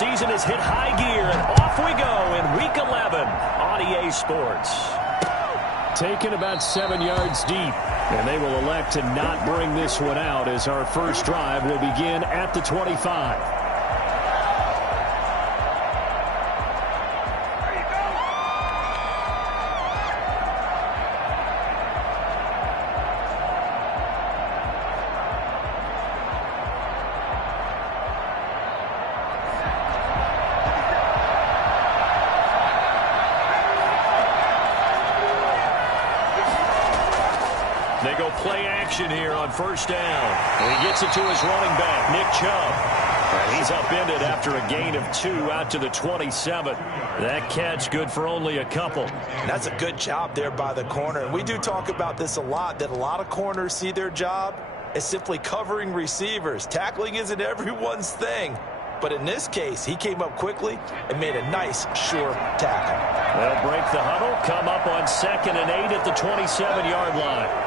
season has hit high gear, and off we go in Week 11 on EA Sports. Taken about 7 yards deep, and they will elect to not bring this one out as our first drive will begin at the 25. They go play action here on first down. And he gets it to his running back, Nick Chubb. And he's upended after a gain of 2 out to the 27. That catch good for only a couple. That's a good job there by the corner. And we do talk about this a lot, that a lot of corners see their job as simply covering receivers. Tackling isn't everyone's thing. But in this case, he came up quickly and made a nice, sure tackle. They'll break the huddle, come up on 2nd and 8 at the 27-yard line.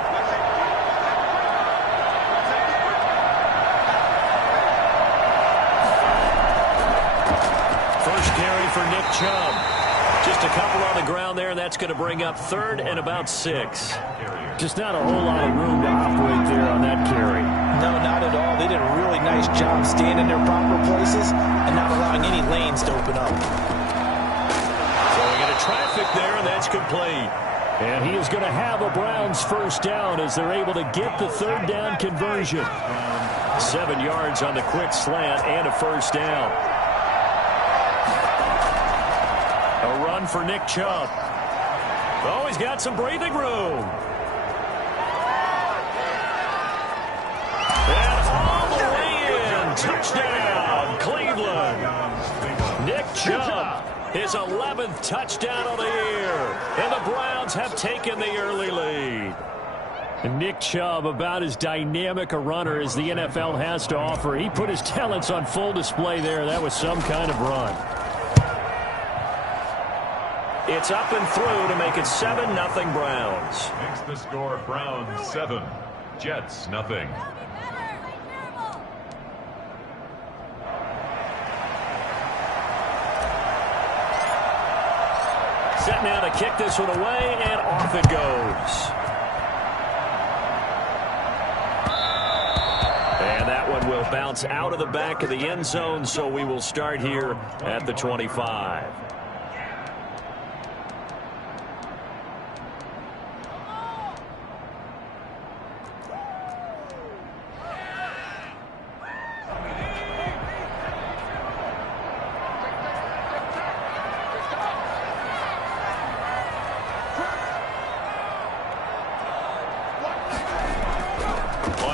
For Nick Chubb. Just a couple on the ground there, and that's going to bring up 3rd and about 6. Just not a whole lot of room to operate there on that carry. No, not at all. They did a really nice job staying in their proper places and not allowing any lanes to open up. Throwing into traffic there, and that's complete. And he is going to have a Browns first down as they're able to get the 3rd down conversion. 7 yards on the quick slant and a first down. A run for Nick Chubb. Oh, he's got some breathing room. And all the way in. Touchdown, Cleveland. Nick Chubb, his 11th touchdown of the year. And the Browns have taken the early lead. And Nick Chubb, about as dynamic a runner as the NFL has to offer. He put his talents on full display there. That was some kind of run. It's up and through to make it 7-0 Browns. Makes the score Browns 7, Jets 0. Set now to kick this one away, and off it goes. And that one will bounce out of the back of the end zone, so we will start here at the 25.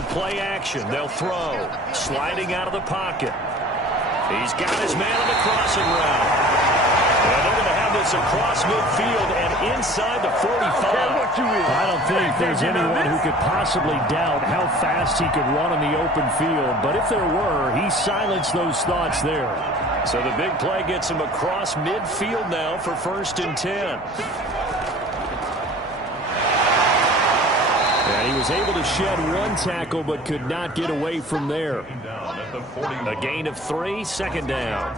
Play action. They'll throw. Sliding out of the pocket. He's got his man on the crossing route. And they're going to have this across midfield and inside the 45. I don't think there's anyone who could possibly doubt how fast he could run on the open field. But if there were, he silenced those thoughts there. So the big play gets him across midfield now for 1st and 10. And he was able to shed one tackle but could not get away from there. A gain of 3, 2nd down.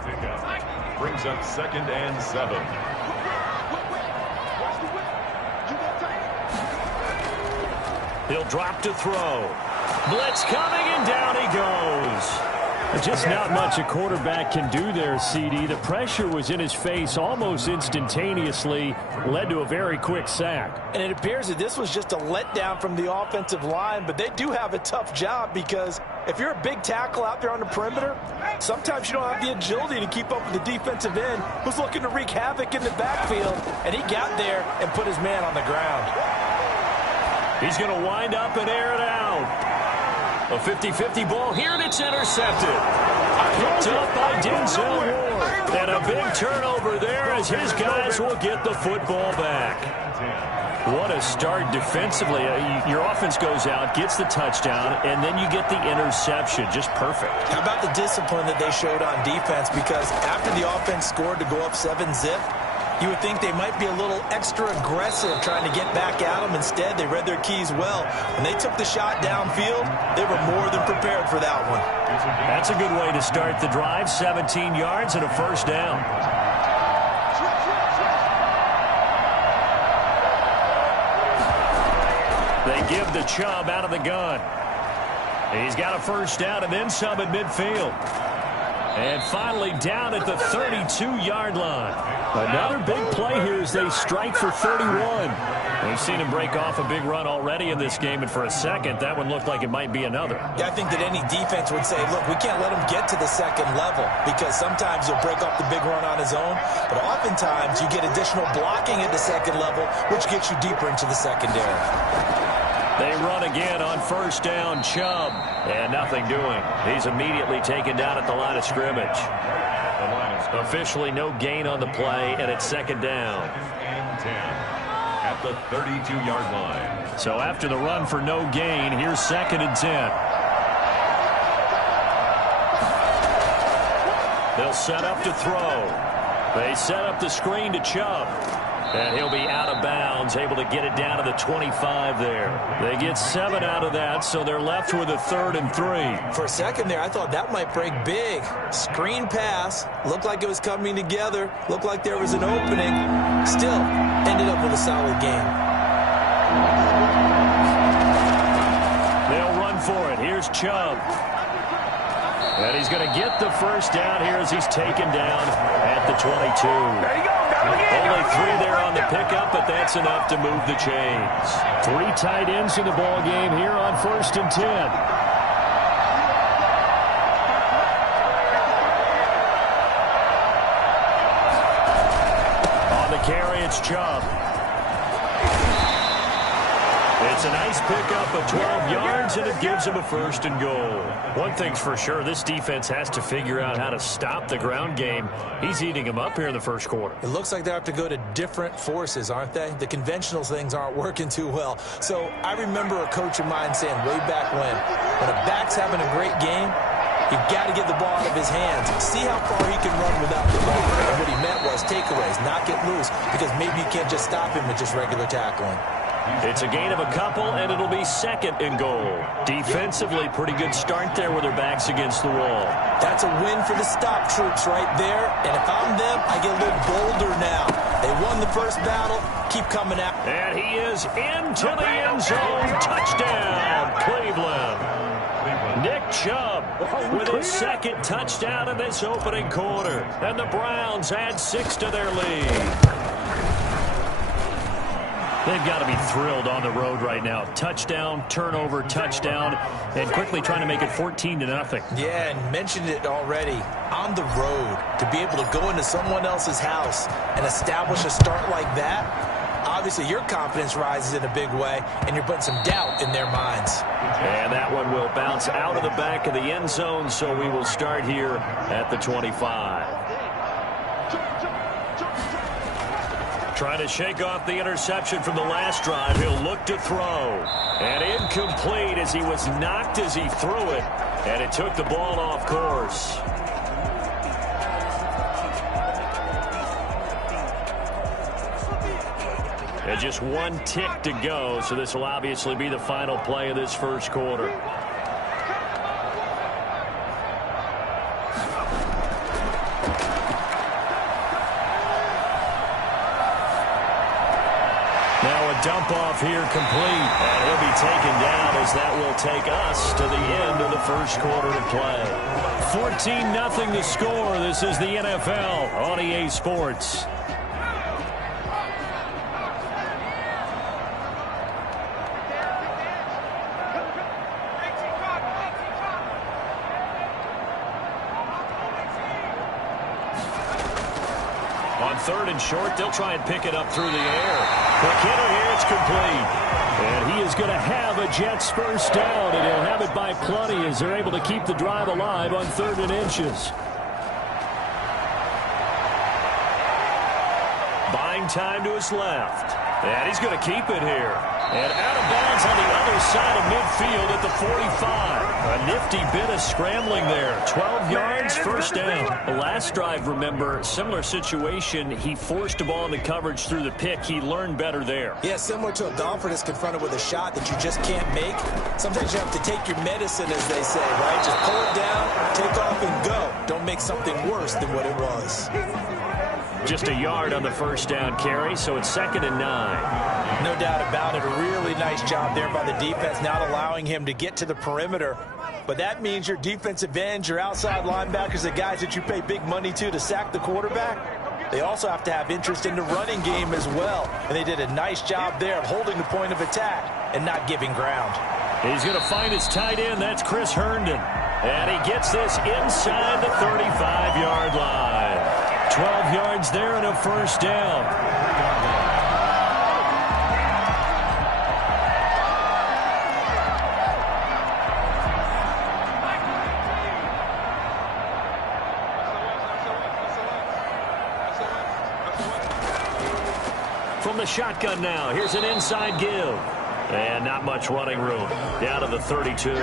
Brings up 2nd and 7. He'll drop to throw. Blitz coming, and down he goes. Just not much a quarterback can do there, CD. The pressure was in his face almost instantaneously, led to a very quick sack. And it appears that this was just a letdown from the offensive line, but they do have a tough job because if you're a big tackle out there on the perimeter, sometimes you don't have the agility to keep up with the defensive end who's looking to wreak havoc in the backfield, and he got there and put his man on the ground. He's going to wind up and air it out. A 50-50 ball here, and it's intercepted. Picked up by Denzel Ward. And a big turnover there as his guys will get the football back. What a start defensively. Your offense goes out, gets the touchdown, and then you get the interception. Just perfect. How about the discipline that they showed on defense? Because after the offense scored to go up 7-zip, You would think they might be a little extra aggressive trying to get back at them. Instead, they read their keys well. When they took the shot downfield, they were more than prepared for that one. That's a good way to start the drive. 17 yards and a first down. They give the Chubb out of the gun. He's got a first down and then some at midfield. And finally down at the 32-yard line. Another big play here as they strike for 31. We've seen him break off a big run already in this game, and for a second, that one looked like it might be another. Yeah, I think that any defense would say, look, we can't let him get to the second level because sometimes he'll break off the big run on his own, but oftentimes you get additional blocking at the second level, which gets you deeper into the secondary. They run again on first down, Chubb, and nothing doing. He's immediately taken down at the line of scrimmage. Officially no gain on the play, and it's second down. And 10 at the 32-yard line. So after the run for no gain, here's second and 10. They'll set up to throw. They set up the screen to Chubb. And he'll be out of bounds, able to get it down to the 25 there. They get 7 out of that, so they're left with a 3rd and 3. For a second there, I thought that might break big. Screen pass. Looked like it was coming together. Looked like there was an opening. Still, ended up with a solid game. They'll run for it. Here's Chubb. And he's going to get the first down here as he's taken down at the 22. There you go. Only 3 there on the pickup, but that's enough to move the chains. 3 tight ends in the ball game here on 1st and 10. On the carry, it's Chubb. It's a nice pickup of 12 yards, and it gives him a 1st and goal. One thing's for sure, this defense has to figure out how to stop the ground game. He's eating them up here in the first quarter. It looks like they have to go to different forces, aren't they? The conventional things aren't working too well. So I remember a coach of mine saying way back when a back's having a great game, you've got to get the ball out of his hands. See how far he can run without the ball. And what he meant was takeaways, not get loose, because maybe you can't just stop him with just regular tackling. It's a gain of a couple, and it'll be 2nd and goal. Defensively, pretty good start there with their backs against the wall. That's a win for the stop troops right there. And if I'm them, I get a little bolder now. They won the first battle. Keep coming out. And he is into the end zone. Touchdown, Cleveland. Nick Chubb with his 2nd touchdown in this opening quarter. And the Browns add 6 to their lead. They've got to be thrilled on the road right now. Touchdown, turnover, touchdown, and quickly trying to make it 14-0. Yeah, and mentioned it already. On the road, to be able to go into someone else's house and establish a start like that, obviously your confidence rises in a big way, and you're putting some doubt in their minds. And that one will bounce out of the back of the end zone, so we will start here at the 25. Trying to shake off the interception from the last drive. He'll look to throw. And incomplete as he was knocked as he threw it. And it took the ball off course. And just 1 tick to go, so this will obviously be the final play of this first quarter. Dump off here complete, and he'll be taken down as that will take us to the end of the first quarter of play. 14-0 the score. This is the NFL on EA Sports. On 3rd and short, they'll try and pick it up through the air. Quick hitter here, it's complete. And he is going to have a Jets first down, and he'll have it by plenty as they're able to keep the drive alive on 3rd and inches. Buying time to his left. And he's going to keep it here. And out of bounds on the other side of midfield at the 45. A nifty bit of scrambling there. 12 yards, first down. The last drive, remember, similar situation. He forced the ball into coverage through the pick. He learned better there. Yeah, similar to a golfer that's confronted with a shot that you just can't make. Sometimes you have to take your medicine, as they say, right? Just pull it down, take off, and go. Don't make something worse than what it was. Just a yard on the first down carry, so it's 2nd and 9. No doubt about it. A really nice job there by the defense, not allowing him to get to the perimeter. But that means your defensive ends, your outside linebackers, the guys that you pay big money to sack the quarterback, they also have to have interest in the running game as well. And they did a nice job there of holding the point of attack and not giving ground. He's going to find his tight end. That's Chris Herndon. And he gets this inside the 35-yard line. 12 yards there and a first down. From the shotgun now, here's an inside give. And not much running room. Down to the 32.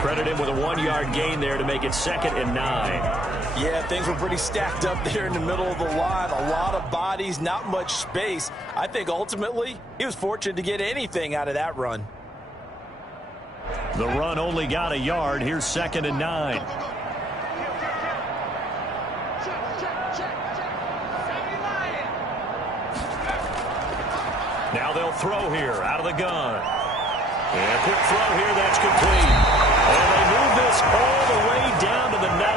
Credit him with a 1-yard gain there to make it 2nd and 9. Yeah, things were pretty stacked up there in the middle of the line. A lot of bodies, not much space. I think ultimately he was fortunate to get anything out of that run. The run only got a yard. Here's 2nd and 9. Now they'll throw here out of the gun. And quick throw here, that's complete. And they move this all the way down to the 9.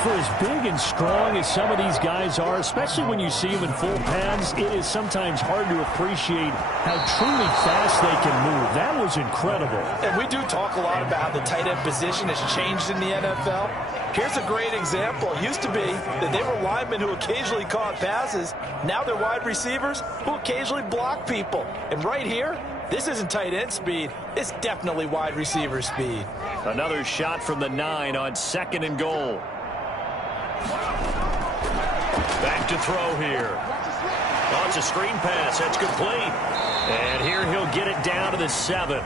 For as big and strong as some of these guys are, especially when you see them in full pads, it is sometimes hard to appreciate how truly fast they can move. That was incredible. And we do talk a lot about how the tight end position has changed in the NFL. Here's a great example. It used to be that they were linemen who occasionally caught passes. Now they're wide receivers who occasionally block people. And right here, this isn't tight end speed. It's definitely wide receiver speed. Another shot from the 9 on 2nd and goal. Back to throw here. Oh, it's a screen pass. That's complete. And here he'll get it down to the 7.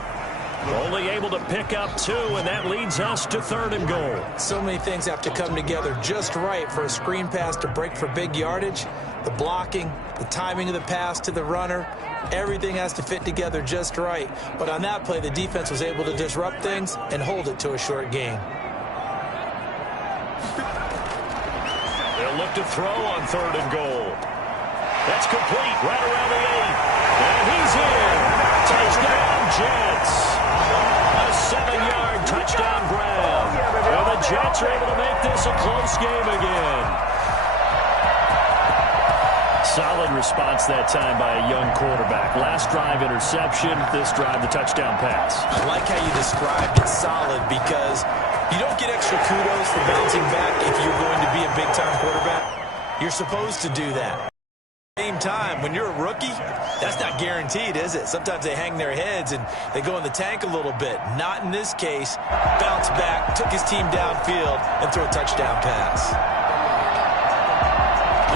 Only able to pick up 2, and that leads us to 3rd and goal. So many things have to come together just right for a screen pass to break for big yardage. The blocking, the timing of the pass to the runner, everything has to fit together just right. But on that play, the defense was able to disrupt things and hold it to a short gain. They'll look to throw on 3rd and goal. That's complete right around the 8. And he's in. Touchdown, Jets. A 7-yard touchdown grab. And the Jets are able to make this a close game again. Solid response that time by a young quarterback. Last drive, interception. This drive, the touchdown pass. I like how you described it, solid, because you don't get extra kudos for bouncing back if you're going to be a big-time quarterback. You're supposed to do that. At the same time, when you're a rookie, that's not guaranteed, is it? Sometimes they hang their heads and they go in the tank a little bit. Not in this case. Bounce back, took his team downfield, and threw a touchdown pass.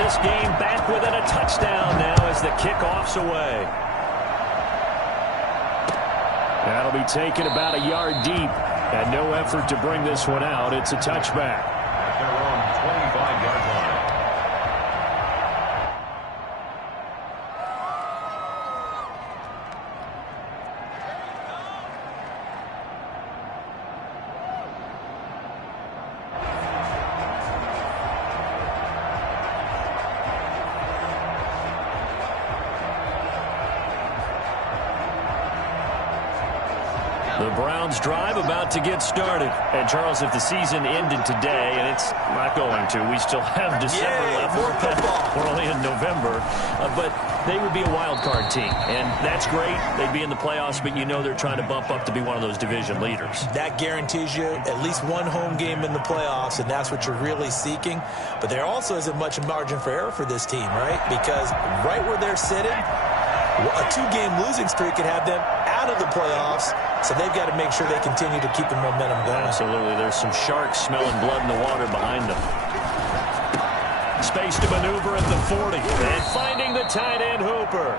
This game back within a touchdown now as the kickoff's away. That'll be taken about a yard deep. And no effort to bring this one out. It's a touchback. At their own 25-yard line. The Browns drive about to get started. And, Charles, if the season ended today, and it's not going to, we still have December left. More football. We're only in November. But they would be a wild card team. And that's great. They'd be in the playoffs, but you know they're trying to bump up to be one of those division leaders. That guarantees you at least one home game in the playoffs, and that's what you're really seeking. But there also isn't much margin for error for this team, right? Because right where they're sitting, a 2-game losing streak could have them out of the playoffs. So they've got to make sure they continue to keep the momentum going. Absolutely. There's some sharks smelling blood in the water behind them. Space to maneuver at the 40. And finding the tight end Hooper,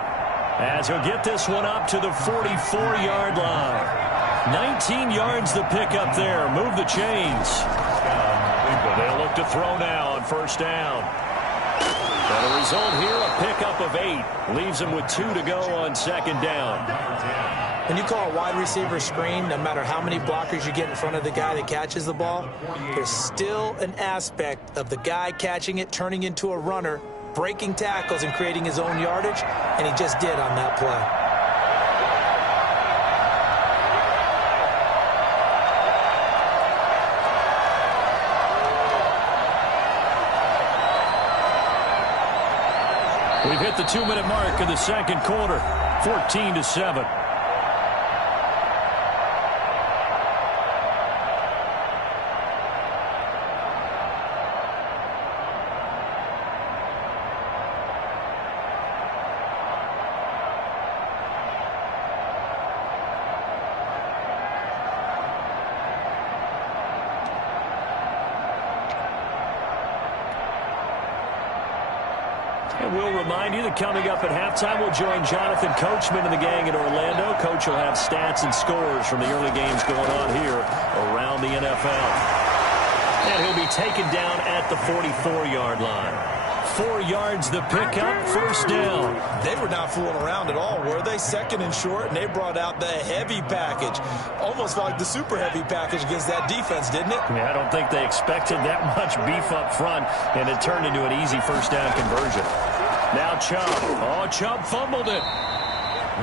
as he'll get this one up to the 44-yard line. 19 yards the pickup there. Move the chains. They'll look to throw now on first down. And the result here, a pickup of 8. Leaves him with 2 to go on second down. When you call a wide receiver screen, no matter how many blockers you get in front of the guy that catches the ball, there's still an aspect of the guy catching it, turning into a runner, breaking tackles and creating his own yardage, and he just did on that play. We've hit the 2-minute mark of the second quarter, 14-7. And we'll remind you that coming up at halftime, we'll join Jonathan Coachman and the gang in Orlando. Coach will have stats and scores from the early games going on here around the NFL. And he'll be taken down at the 44-yard line. 4 yards the pickup, first down. They were not fooling around at all, were they? Second and short, and they brought out the heavy package. Almost like the super heavy package against that defense, didn't it? I don't think they expected that much beef up front, and it turned into an easy first down conversion. Now Chubb. Oh, Chubb fumbled it.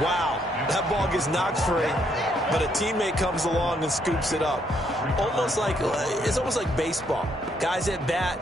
Wow, that ball gets knocked free, but a teammate comes along and scoops it up. It's almost like baseball. Guys at bat,